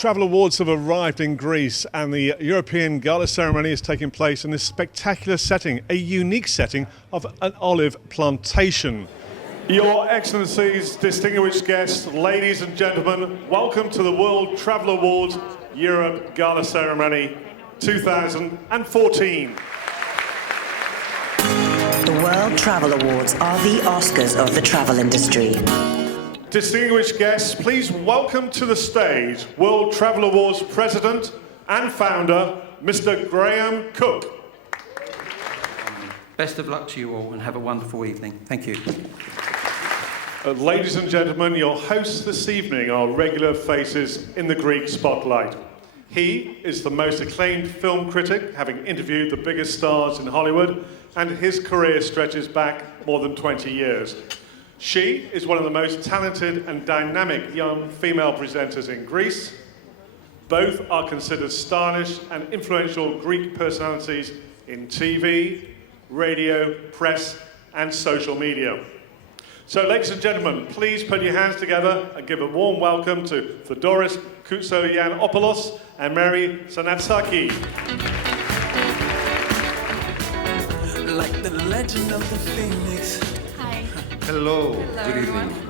Travel Awards have arrived in Greece and the European Gala ceremony is taking place in this spectacular setting, a unique setting of an olive plantation. Your Excellencies, distinguished guests, ladies and gentlemen, welcome to the World Travel Awards Europe Gala Ceremony 2014. The World Travel Awards are the Oscars of the travel industry. Distinguished guests, please welcome to the stage World Travel Awards President and Founder, Mr. Graham Cook. Best of luck to you all and have a wonderful evening. Thank you. Ladies and gentlemen, your hosts this evening are regular faces in the Greek spotlight. He is the most acclaimed film critic, having interviewed the biggest stars in Hollywood, and his career stretches back more than 20 years. She is one of the most talented and dynamic young female presenters in Greece. Both are considered stylish and influential Greek personalities in TV, radio, press, and social media. So, ladies and gentlemen, please put your hands together and give a warm welcome to Theodoros Koutsoyiannopoulos and Mary Sanatsaki. Like the legend of the phoenix. Hi. Hello. Hello, Good everyone. evening.